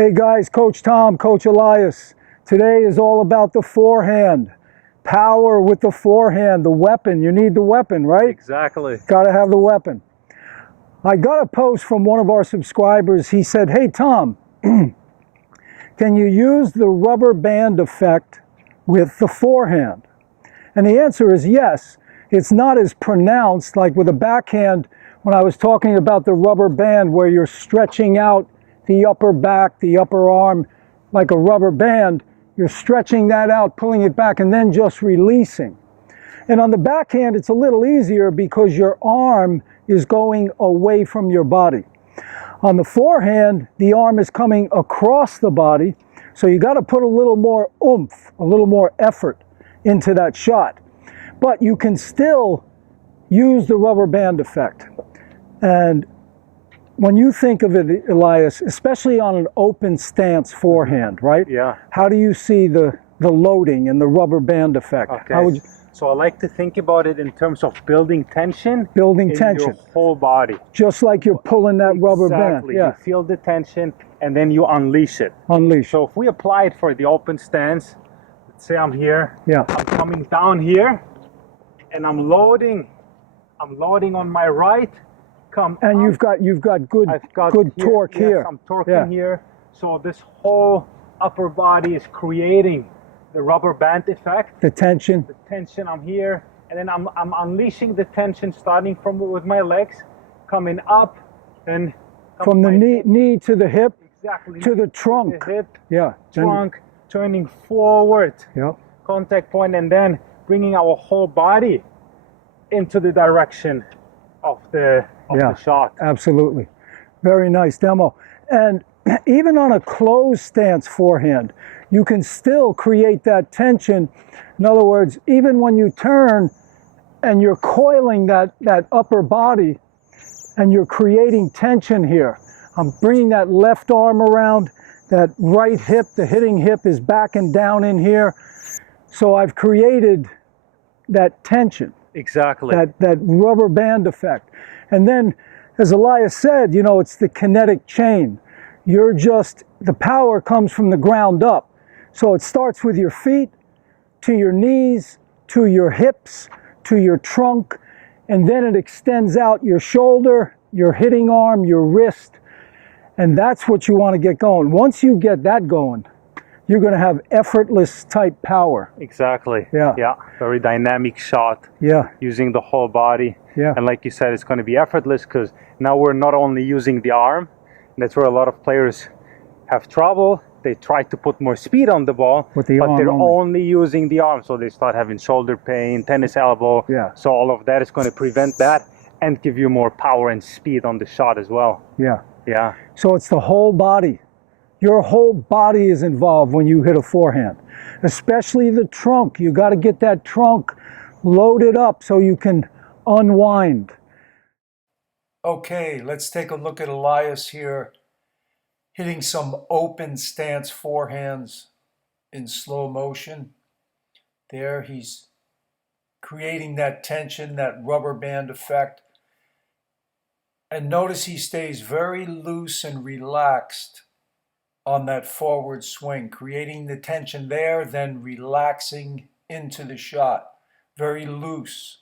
Hey guys, Coach Tom, Coach Elias. Today is all about the forehand. Power with the forehand, the weapon. You need the weapon, right? Exactly. Got to have the weapon. I got a post from one of our subscribers. He said, hey Tom, can you use the rubber band effect with the forehand? And the answer is yes. It's not as pronounced like with a backhand when I was talking about the rubber band where you're stretching out the upper back, the upper arm like a rubber band. You're stretching that out, pulling it back, and then just releasing. And on the backhand, it's a little easier because your arm is going away from your body. On the forehand, the arm is coming across the body, so you got to put a little more oomph, a little more effort into that shot. But you can still use the rubber band effect. And when you think of it, Elias, especially on an open stance forehand, right? Yeah. How do you see the loading and the rubber band effect? Okay. How would you, So I like to think about it in terms of building tension. building in tension, your whole body. just like you're pulling that rubber band. Exactly. Yeah, You feel the tension and then you unleash it. unleash. So if we apply it for the open stance, let's say I'm here. Yeah, I'm coming down here and I'm loading on my right. and Up. you've got good I've got good here, torque yes, here. I'm torquing Yeah. here. So this whole upper body is creating the rubber band effect. The tension. The tension, I'm here, and then I'm unleashing the tension starting from with my legs, coming up, and From the knee to the hip, exactly to the trunk. the hip, Yeah. trunk, turning forward, Yeah. contact point, and then bringing our whole body into the direction of the shot. Absolutely. Very nice demo. And even on a closed stance forehand, you can still create that tension. In other words, even when you turn and you're coiling that upper body and you're creating tension here, I'm bringing that left arm around, that right hip, the hitting hip is back and down in here. So I've created that tension. Exactly. That rubber band effect. And then, as Elias said, you know, it's the kinetic chain. The power comes from the ground up. So it starts with your feet, to your knees, to your hips, to your trunk, and then it extends out your shoulder, your hitting arm, your wrist, and that's what you want to get going. Once you get that going, you're going to have effortless type power. Exactly. Yeah. Yeah. Very dynamic shot. Yeah. Using the whole body. Yeah. And like you said, it's going to be effortless because now we're not only using the arm. And that's where a lot of players have trouble. They try to put more speed on the ball, With the but arm they're only. only using the arm. So they start having shoulder pain, tennis elbow. Yeah. So all of that is going to prevent that and give you more power and speed on the shot as well. Yeah. Yeah. So it's the whole body. Your whole body is involved when you hit a forehand, especially the trunk. You got to get that trunk loaded up so you can unwind. Okay, let's take a look at Elias here, hitting some open stance forehands in slow motion. There he's creating that tension, that rubber band effect. And notice he stays very loose and relaxed on that forward swing, creating the tension there, then relaxing into the shot. Very loose.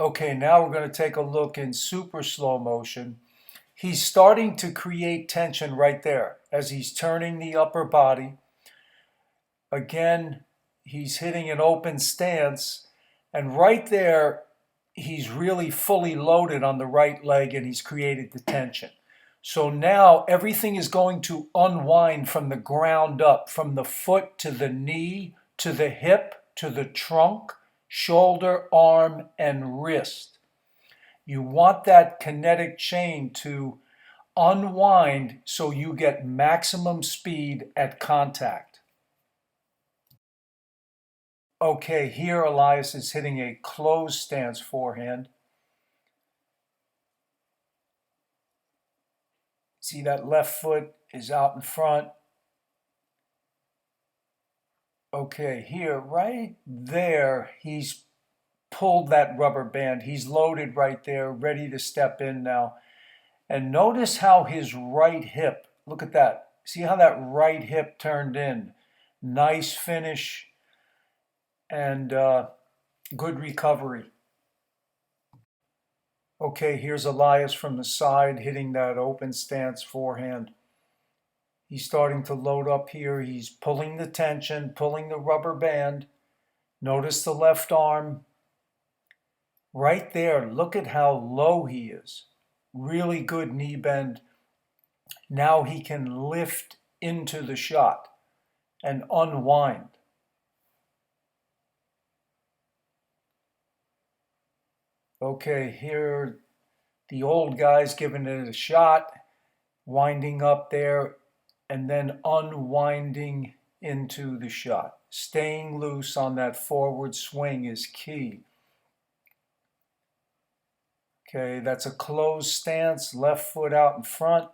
Okay, now we're going to take a look in super slow motion. He's starting to create tension right there as he's turning the upper body. Again, he's hitting an open stance, and right there, he's really fully loaded on the right leg and he's created the tension. So now everything is going to unwind from the ground up, from the foot to the knee, to the hip, to the trunk, shoulder, arm, and wrist. You want that kinetic chain to unwind so you get maximum speed at contact. Okay, here Elias is hitting a closed stance forehand. See that left foot is out in front. Okay, here, right there, he's pulled that rubber band. He's loaded right there, ready to step in now. And notice how his right hip, look at that. See how that right hip turned in? Nice finish and good recovery. Okay, here's Elias from the side hitting that open stance forehand. He's starting to load up here. He's pulling the tension, pulling the rubber band. Notice the left arm. Right there, look at how low he is. Really good knee bend. Now he can lift into the shot and unwind. Okay, here the old guy's giving it a shot, winding up there, and then unwinding into the shot. Staying loose on that forward swing is key. Okay, that's a closed stance, left foot out in front.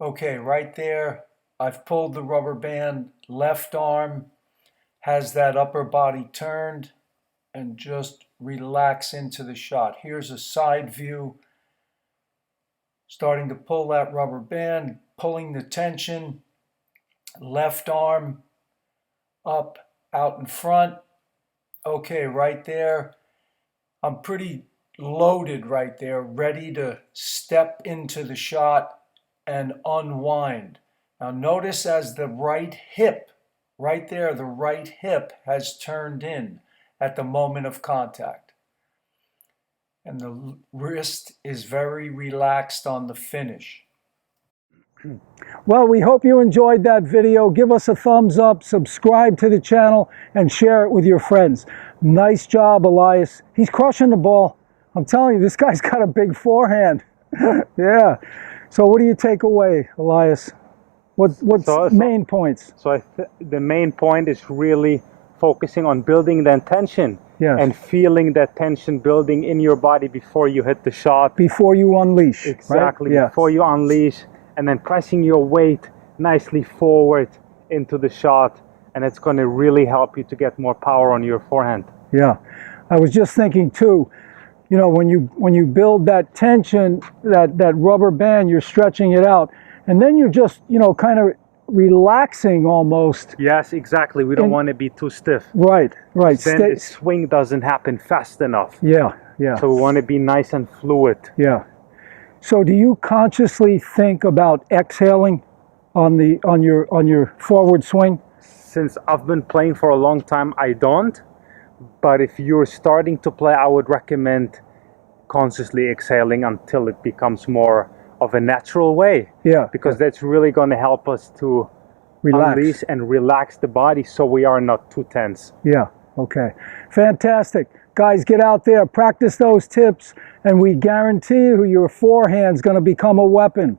Okay, right there, I've pulled the rubber band, left arm has that upper body turned, and just relax into the shot. Here's a side view, starting to pull that rubber band, pulling the tension, left arm up, out in front. Okay, right there, I'm pretty loaded right there, ready to step into the shot and unwind. Now notice as the right hip, right there, the right hip has turned in at the moment of contact. And the wrist is very relaxed on the finish. Well, we hope you enjoyed that video. Give us a thumbs up, subscribe to the channel, and share it with your friends. Nice job, Elias. He's crushing the ball. I'm telling you, this guy's got a big forehand. Yeah. So what do you take away, Elias? What's main points? So the main point is really focusing on building the tension. Yes. And feeling that tension building in your body before you hit the shot. Before you unleash. Exactly, right? before you unleash, and then pressing your weight nicely forward into the shot, and it's going to really help you to get more power on your forehand. Yeah, I was just thinking too, you know, when you build that tension, that rubber band, you're stretching it out, and then you're just, you know, kind of relaxing almost. Yes, exactly. We don't want to be too stiff. Right, right. Then the swing doesn't happen fast enough. Yeah, yeah. So we want to be nice and fluid. Yeah. So do you consciously think about exhaling on your forward swing? Since I've been playing for a long time, I don't. But if you're starting to play, I would recommend consciously exhaling until it becomes more of a natural way. Yeah. Because that's really going to help us to unleash and relax the body so we are not too tense. Yeah. Okay. Fantastic. Guys, get out there, practice those tips, and we guarantee you your forehand's going to become a weapon.